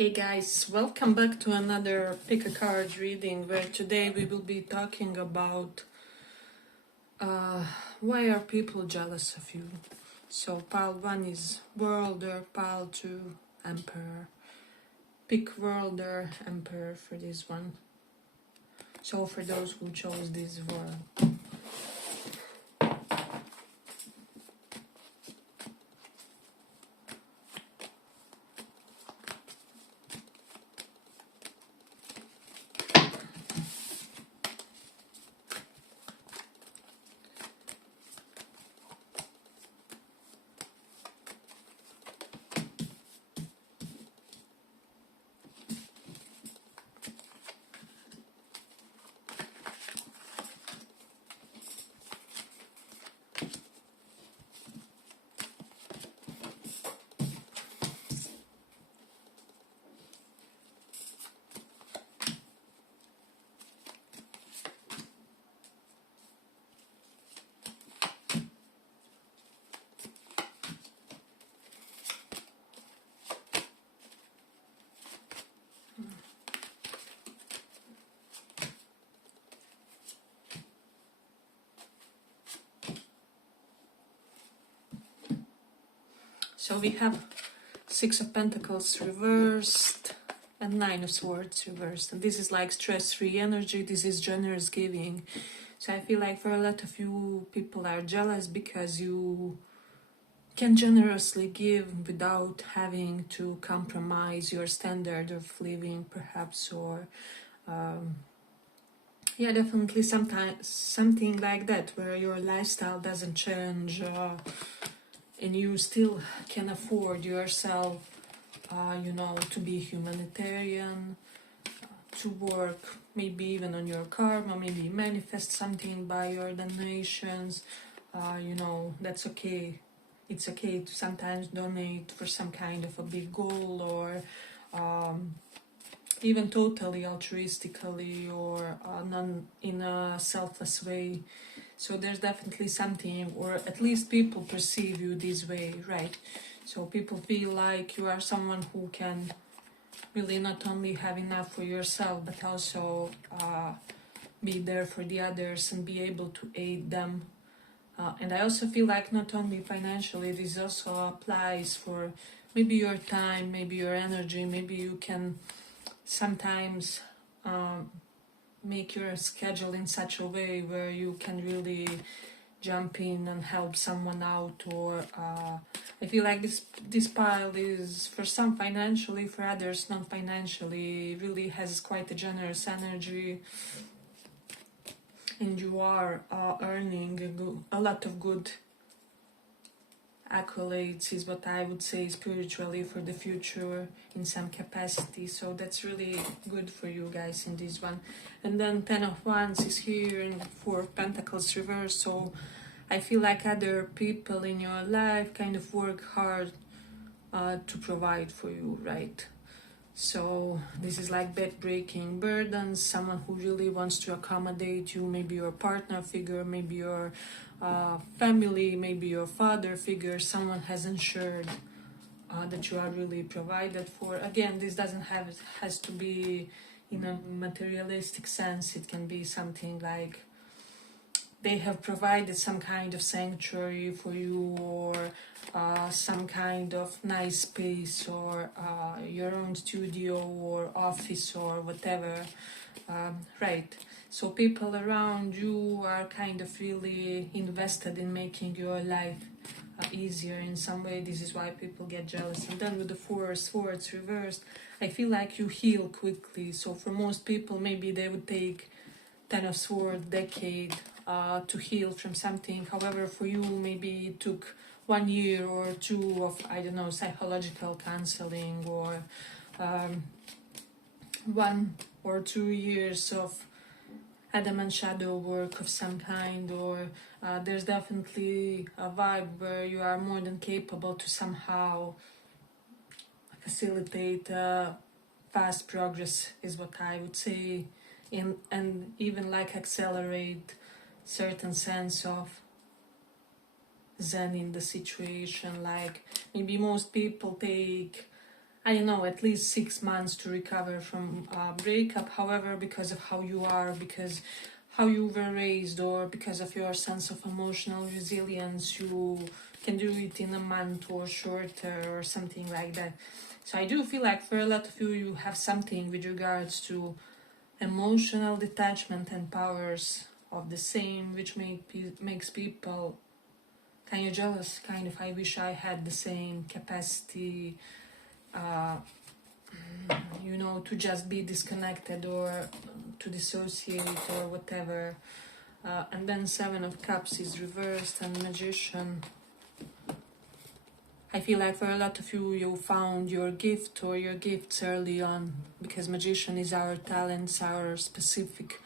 Hey guys, welcome back to another pick a card reading where today we will be talking about why are people jealous of you. So pile 1 is Worlder, pile 2 Emperor. Pick Worlder, Emperor for this one. So for those who chose this world. So we have 6 of Pentacles reversed and 9 of Swords reversed. And this is like stress-free energy. This is generous giving. So I feel like for a lot of you, people are jealous because you can generously give without having to compromise your standard of living, perhaps, or yeah, definitely something like that, where your lifestyle doesn't change. And you still can afford yourself, to be humanitarian, to work maybe even on your karma, maybe manifest something by your donations. That's okay. It's okay to sometimes donate for some kind of a big goal, or even totally altruistically, or in a selfless way. So there's definitely something, or at least people perceive you this way, right? So people feel like you are someone who can really not only have enough for yourself, but also be there for the others and be able to aid them. And I also feel like not only financially, this also applies for maybe your time, maybe your energy. Maybe you can sometimes make your schedule in such a way where you can really jump in and help someone out, or I feel like this pile is for some financially, for others non-financially, really has quite a generous energy, and you are earning a lot of good accolades, is what I would say, spiritually, for the future in some capacity. So that's really good for you guys in this one. And then 10 of Wands is here, and 4 of Pentacles reversed. So I feel like other people in your life kind of work hard to provide for you, right? So this is like back-breaking burdens, someone who really wants to accommodate you, maybe your partner figure, maybe your family, maybe your father figure. Someone has ensured that you are really provided for. Again, this has to be in a materialistic sense. It can be something like they have provided some kind of sanctuary for you, or some kind of nice space, or your own studio or office or whatever, right? So people around you are kind of really invested in making your life easier in some way. This is why people get jealous. And then with the 4 Swords reversed, I feel like you heal quickly. So for most people, maybe they would take 10 of Swords decade to heal from something. However, for you, maybe it took 1 year or 2 of, I don't know, psychological counseling, or 1 or 2 years of Adam and shadow work of some kind, or there's definitely a vibe where you are more than capable to somehow facilitate fast progress, is what I would say, and even like accelerate certain sense of zen in the situation. Like maybe most people take I don't know, at least 6 months to recover from a breakup. However, because of how you are, because how you were raised, or because of your sense of emotional resilience, you can do it in a month or shorter or something like that. So I do feel like for a lot of you, you have something with regards to emotional detachment and powers of the same, which makes people kind of jealous, kind of, I wish I had the same capacity, uh, you know, to just be disconnected or to dissociate or whatever. And then Seven of Cups is reversed, and Magician. I feel like for a lot of you, you found your gift or your gifts early on, because Magician is our talents, our specific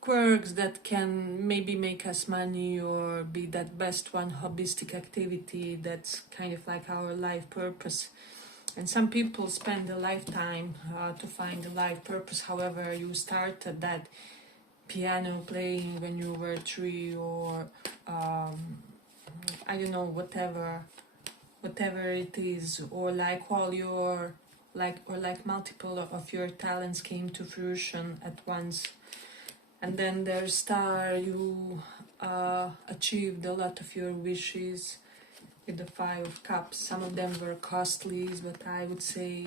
quirks that can maybe make us money or be that best one hobbystic activity that's kind of like our life purpose. And some people spend a lifetime to find a life purpose. However, you started that piano playing when you were 3, or I don't know, whatever it is, or like all your like multiple of your talents came to fruition at once. And then there's Star, you achieved a lot of your wishes with the Five of Cups. Some of them were costly, but I would say,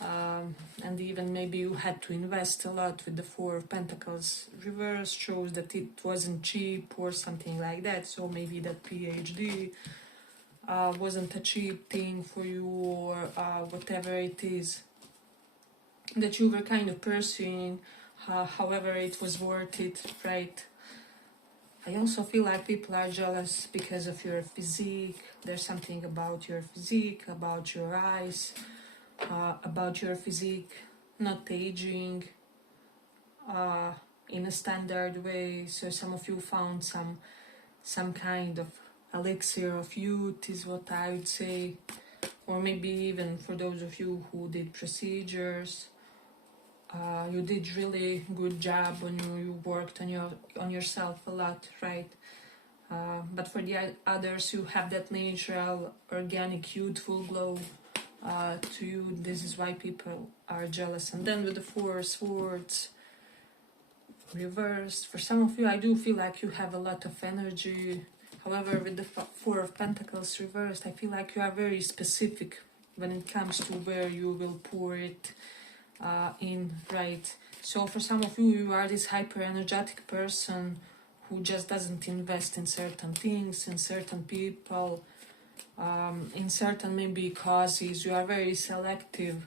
and even maybe you had to invest a lot with the Four of Pentacles. Reverse shows that it wasn't cheap or something like that, so maybe that PhD wasn't a cheap thing for you, or whatever it is that you were kind of pursuing. However, it was worth it, right? I also feel like people are jealous because of your physique. There's something about your physique, about your eyes, about your physique not aging in a standard way. So some of you found some kind of elixir of youth, is what I would say. Or maybe even for those of you who did procedures, you did really good job when you worked on yourself a lot, right? But for the others, you have that natural, organic, youthful glow to you. This is why people are jealous. And then with the Four of Swords reversed, for some of you, I do feel like you have a lot of energy. However, with the Four of Pentacles reversed, I feel like you are very specific when it comes to where you will pour it in, right? So for some of you, you are this hyper energetic person who just doesn't invest in certain things, in certain people, in certain maybe causes. You are very selective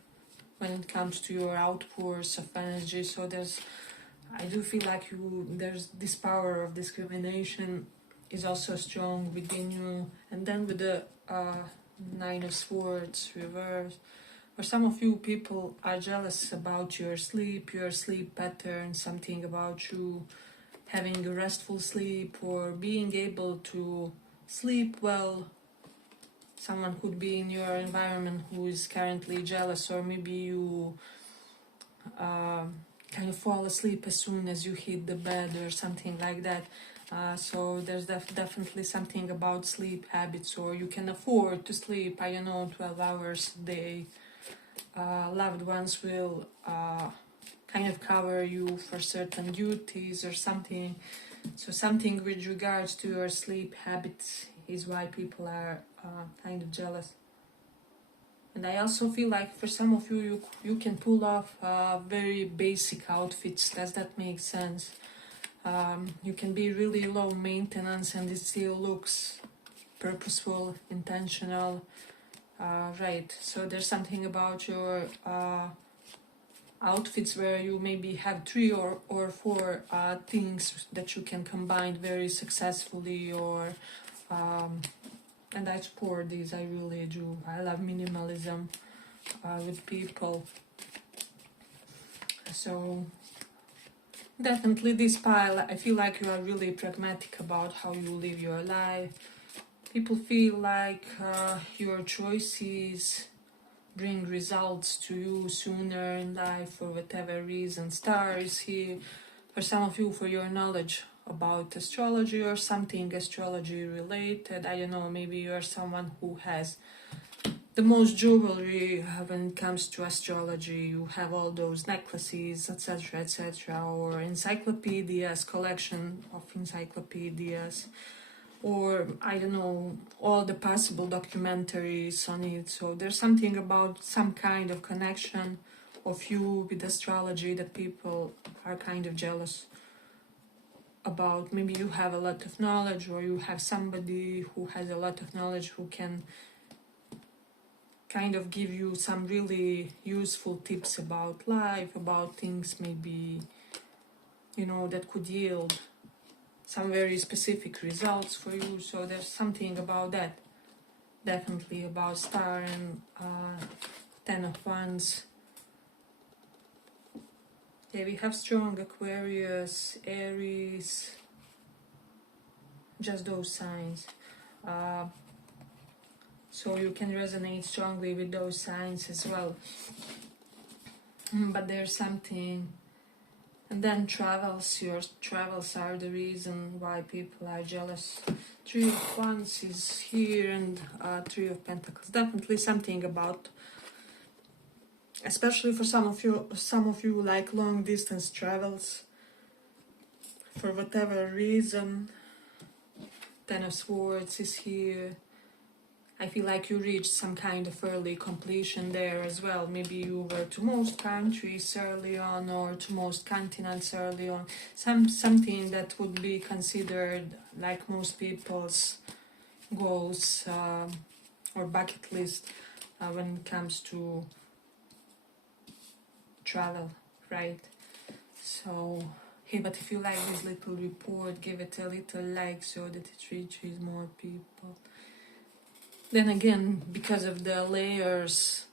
when it comes to your outpours of energy. So I do feel like there's this power of discrimination is also strong within you. And then with the Nine of Swords reversed, for some of you, people are jealous about your sleep pattern, something about you having a restful sleep or being able to sleep well. Someone could be in your environment who is currently jealous, or maybe you kind of fall asleep as soon as you hit the bed or something like that. So there's definitely something about sleep habits, or you can afford to sleep, 12 hours a day. Loved ones will kind of cover you for certain duties or something. So something with regards to your sleep habits is why people are kind of jealous. And I also feel like for some of you can pull off very basic outfits. Does that make sense? You can be really low maintenance and it still looks purposeful, intentional. Right, so there's something about your outfits where you maybe have 3 or 4 things that you can combine very successfully, or and I support these, I really do. I love minimalism with people. So definitely this pile, I feel like you are really pragmatic about how you live your life. People feel like your choices bring results to you sooner in life for whatever reason. Star is here for some of you for your knowledge about astrology or something astrology related. I don't know, maybe you are someone who has the most jewelry when it comes to astrology. You have all those necklaces, etc., etc., or encyclopedias, collection of encyclopedias, or I don't know, all the possible documentaries on it. So there's something about some kind of connection of you with astrology that people are kind of jealous about. Maybe you have a lot of knowledge, or you have somebody who has a lot of knowledge who can kind of give you some really useful tips about life, about things maybe, you know, that could yield some very specific results for you. So there's something about that, definitely about star and Ten of Wands. Yeah, we have strong Aquarius, Aries, just those signs. So you can resonate strongly with those signs as well. But there's something. And then travels. Your travels are the reason why people are jealous. Three of Wands is here, and Three of Pentacles. Definitely something about, especially for some of you like long distance travels. For whatever reason, Ten of Swords is here. I feel like you reached some kind of early completion there as well. Maybe you were to most countries early on, or to most continents early on. Something that would be considered like most people's goals or bucket list when it comes to travel, right? So, hey, but if you like this little report, give it a little like so that it reaches more people. Then again, because of the layers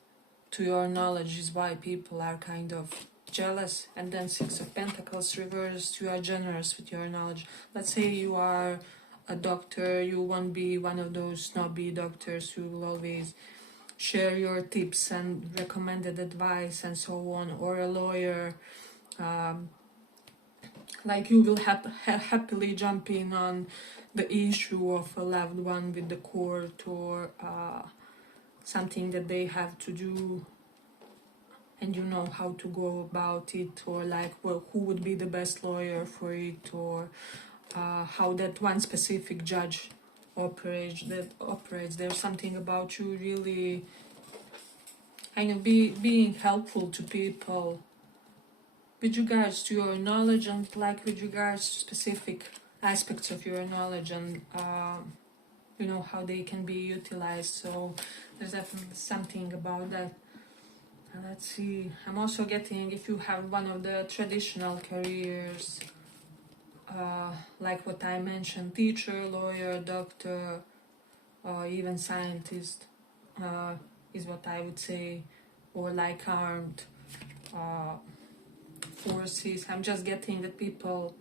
to your knowledge is why people are kind of jealous. And then Six of Pentacles reversed, you are generous with your knowledge. Let's say you are a doctor, you won't be one of those snobby doctors who will always share your tips and recommended advice and so on, or a lawyer, like you will happily jump in on the issue of a loved one with the court, or something that they have to do, and you know how to go about it, or like, well, who would be the best lawyer for it, or how that one specific judge operates. There's something about you really kind of being helpful to people with regards to your knowledge, and like with regards to specific aspects of your knowledge, and you know how they can be utilized. So there's definitely something about that. Let's see, I'm also getting, if you have one of the traditional careers, like what I mentioned, teacher, lawyer, doctor, even scientist, is what I would say, or like armed forces. I'm just getting that people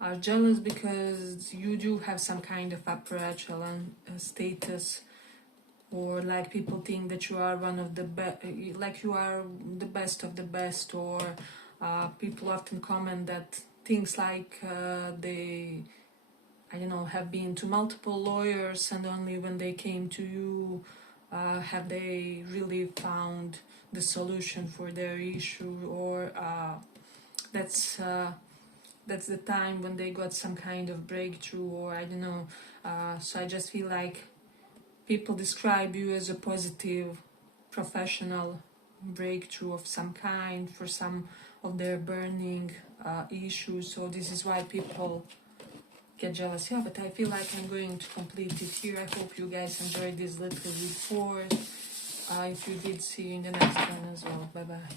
are jealous because you do have some kind of upper echelon status, or like people think that you are one of the like you are the best of the best, or people often comment that things like they, I don't know, have been to multiple lawyers, and only when they came to you have they really found the solution for their issue, or that's the time when they got some kind of breakthrough, or I don't know. So I just feel like people describe you as a positive professional breakthrough of some kind for some of their burning issues. So this is why people get jealous. Yeah, but I feel like I'm going to complete it here. I hope you guys enjoyed this little report. If you did, see you in the next one as well. Bye bye.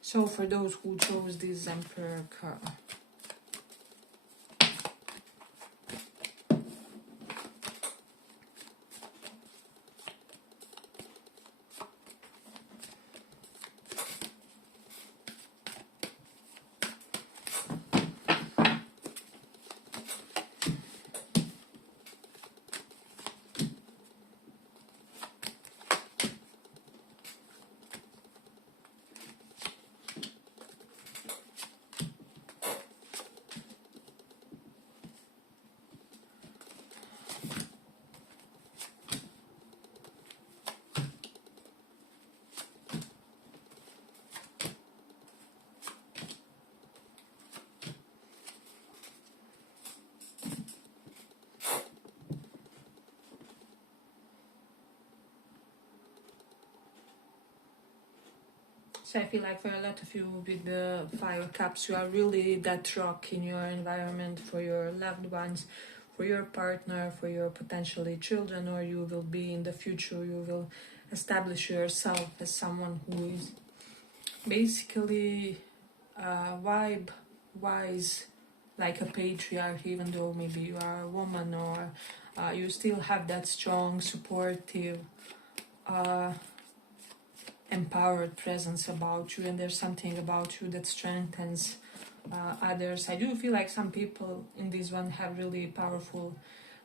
So for those who chose this Emperor card, So I feel like for a lot of you with the 5 of Cups, you are really that rock in your environment for your loved ones, for your partner, for your potentially children, or you will be in the future, you will establish yourself as someone who is basically vibe wise, like a patriarch, even though maybe you are a woman, or you still have that strong, supportive, uh, empowered presence about you, and there's something about you that strengthens others. I do feel like some people in this one have really powerful,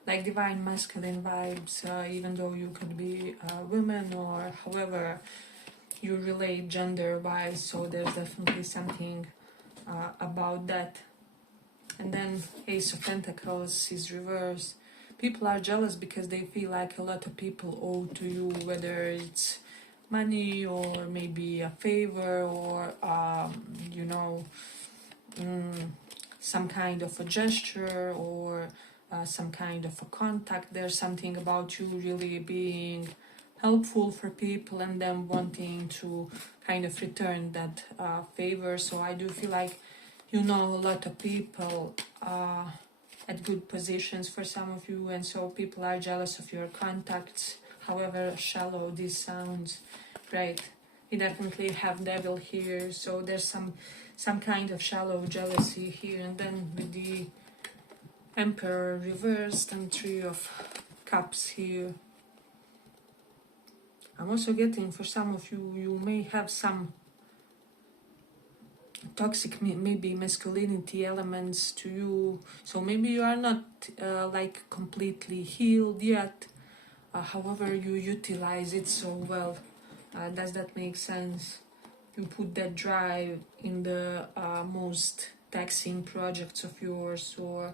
like divine masculine vibes, even though you could be a woman or however you relate gender wise, so there's definitely something about that. And then Ace of Pentacles is reversed. People are jealous because they feel like a lot of people owe to you, whether it's money or maybe a favor or you know, some kind of a gesture or some kind of a contact. There's something about you really being helpful for people and them wanting to kind of return that favor. So I do feel like you know a lot of people at good positions for some of you, and so people are jealous of your contacts, however shallow this sounds, right? You definitely have devil here, so there's some kind of shallow jealousy here. And then with the Emperor reversed and 3 of Cups here, I'm also getting for some of you, you may have some toxic maybe masculinity elements to you, so maybe you are not like completely healed yet, however you utilize it so well. Does that make sense? You put that drive in the most taxing projects of yours, or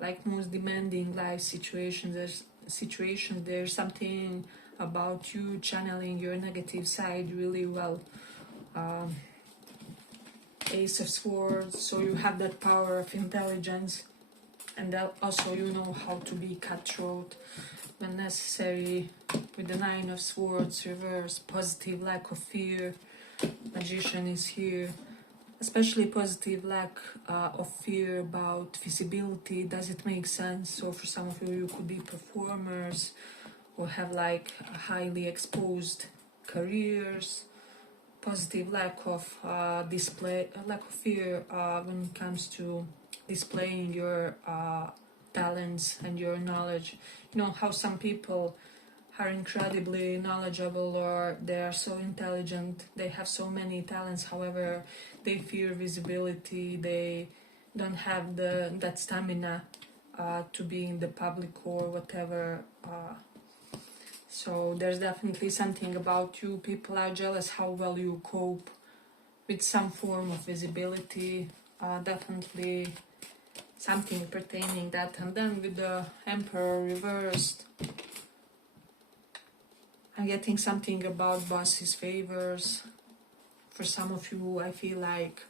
like most demanding life situations. There's something about you channeling your negative side really well. Ace of Swords, so you have that power of intelligence, and that also you know how to be cutthroat when necessary. With the 9 of Swords reverse, positive lack of fear. Magician is here, especially positive lack of fear about visibility. Does it make sense? So for some of you, you could be performers or have like highly exposed careers. Positive lack of lack of fear when it comes to displaying your talents and your knowledge. You know how some people are incredibly knowledgeable, or they are so intelligent, they have so many talents, however they fear visibility, they don't have that stamina to be in the public or whatever. So there's definitely something about you. People are jealous how well you cope with some form of visibility. Definitely something pertaining that. And then with the Emperor reversed, I'm getting something about boss's favors. For some of you, I feel like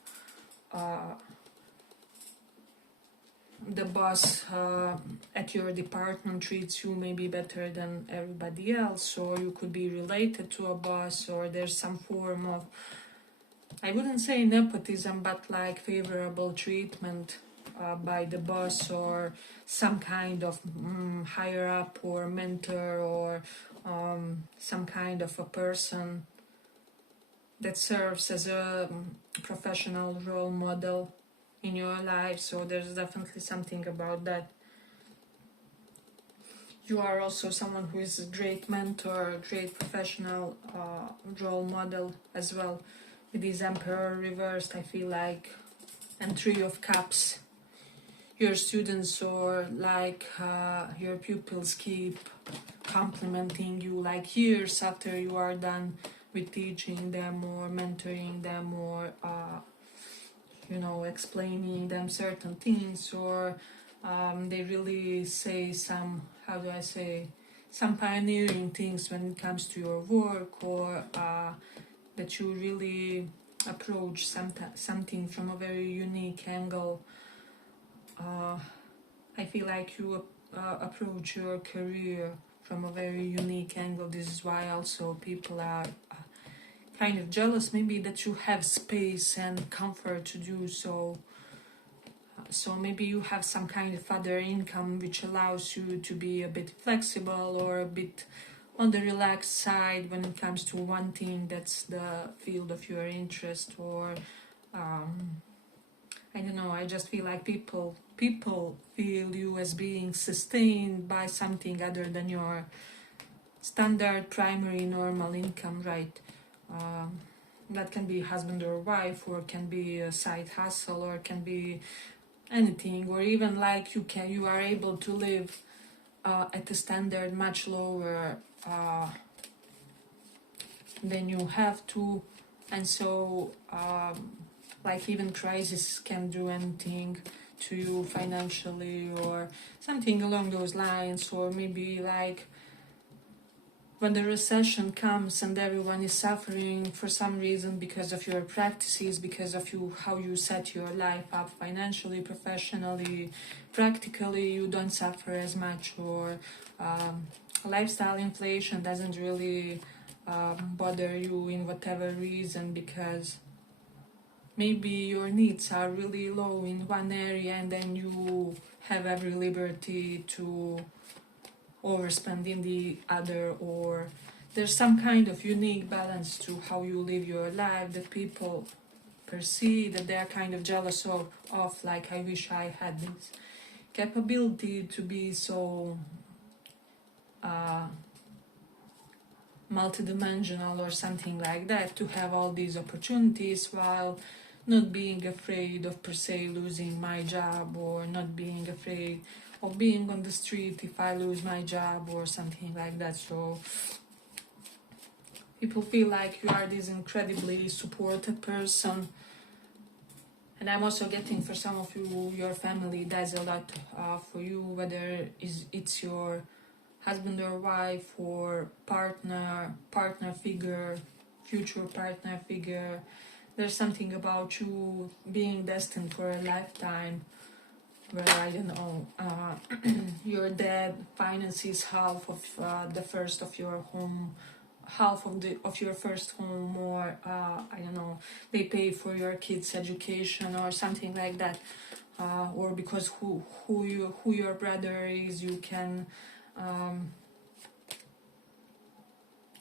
the boss at your department treats you maybe better than everybody else, or you could be related to a boss, or there's some form of, I wouldn't say nepotism, but like favorable treatment by the boss, or some kind of higher up or mentor, or some kind of a person that serves as a professional role model in your life. So there's definitely something about that. You are also someone who is a great mentor, a great professional role model as well. With this Emperor reversed, I feel like, and 3 of Cups, your students or like your pupils keep complimenting you like years after you are done with teaching them or mentoring them, or you know, explaining them certain things, or they really say some, how do I say, some pioneering things when it comes to your work, or that you really approach something from a very unique angle. I feel like you approach your career from a very unique angle. This is why also people are kind of jealous maybe that you have space and comfort to do so. So maybe you have some kind of other income which allows you to be a bit flexible or a bit on the relaxed side when it comes to one thing that's the field of your interest. Or I don't know, I just feel like people feel you as being sustained by something other than your standard primary normal income, right? That can be husband or wife, or can be a side hustle, or can be anything, or even like you are able to live at a standard much lower than you have to. And so like even crisis can do anything to you financially or something along those lines. Or maybe like when the recession comes and everyone is suffering for some reason because of your practices, because of how you set your life up financially, professionally, practically, you don't suffer as much. Or lifestyle inflation doesn't really bother you in whatever reason, because maybe your needs are really low in one area and then you have every liberty to overspend in the other. Or there's some kind of unique balance to how you live your life that people perceive, that they're kind of jealous of like, I wish I had this capability to be so multidimensional or something like that, to have all these opportunities while not being afraid of per se losing my job, or not being afraid of being on the street if I lose my job or something like that. So people feel like you are this incredibly supported person. And I'm also getting, for some of you, your family does a lot for you, whether it's your husband or wife, or partner figure, future partner figure. There's something about you being destined for a lifetime where, I don't know, your dad finances half of the first of your home, half of your first home, or I don't know, they pay for your kids' education or something like that. Or because who your brother is, you can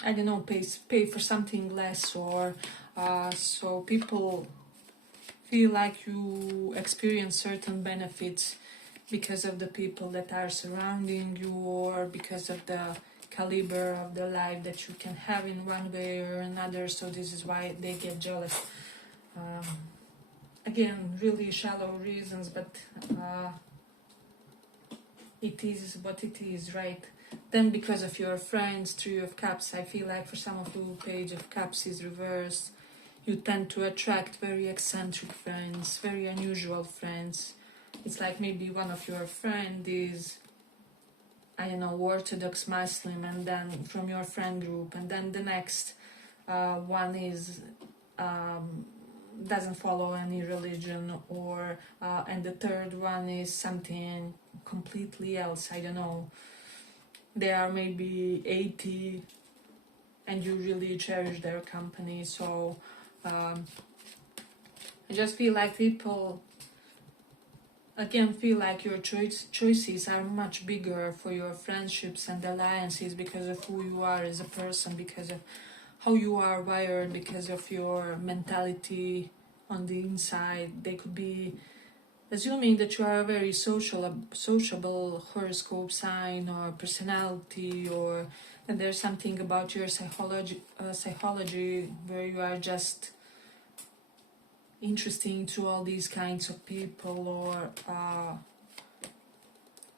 I don't know, pay for something less. Or so people feel like you experience certain benefits because of the people that are surrounding you, or because of the caliber of the life that you can have in one way or another. So this is why they get jealous. Again, really shallow reasons, but it is what it is, right? Then because of your friends, Three of Cups, I feel like for some of you, Page of Cups is reversed. You tend to attract very eccentric friends, very unusual friends. It's like maybe one of your friend is, I don't know, Orthodox Muslim, and then from your friend group, and then the next one is doesn't follow any religion, or and the third one is something completely else. I don't know. They are maybe 80 and you really cherish their company. So I just feel like people again feel like your choices are much bigger for your friendships and alliances because of who you are as a person, because of how you are wired, because of your mentality on the inside. They could be assuming that you are a very sociable horoscope sign or personality, or that there's something about your psychology where you are just interesting to all these kinds of people, or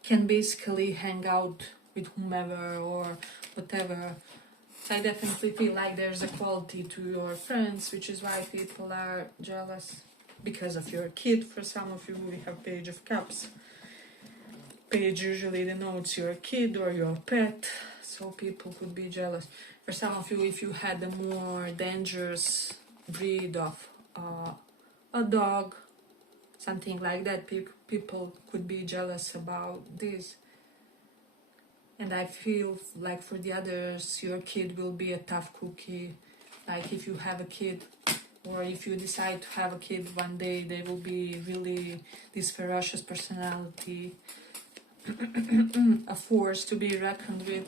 can basically hang out with whomever or whatever. So I definitely feel like there's a quality to your friends, which is why people are jealous. Because of your kid, for some of you, we have Page of Cups. Page usually denotes your kid or your pet, so people could be jealous. For some of you, if you had a more dangerous breed of a dog, something like that, people could be jealous about this. And I feel like for the others, your kid will be a tough cookie, like if you have a kid, or if you decide to have a kid one day, they will be really this ferocious personality, a force to be reckoned with.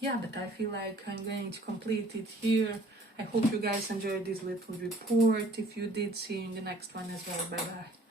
Yeah, but I feel like I'm going to complete it here. I hope you guys enjoyed this little report. If you did, see you in the next one as well. Bye bye.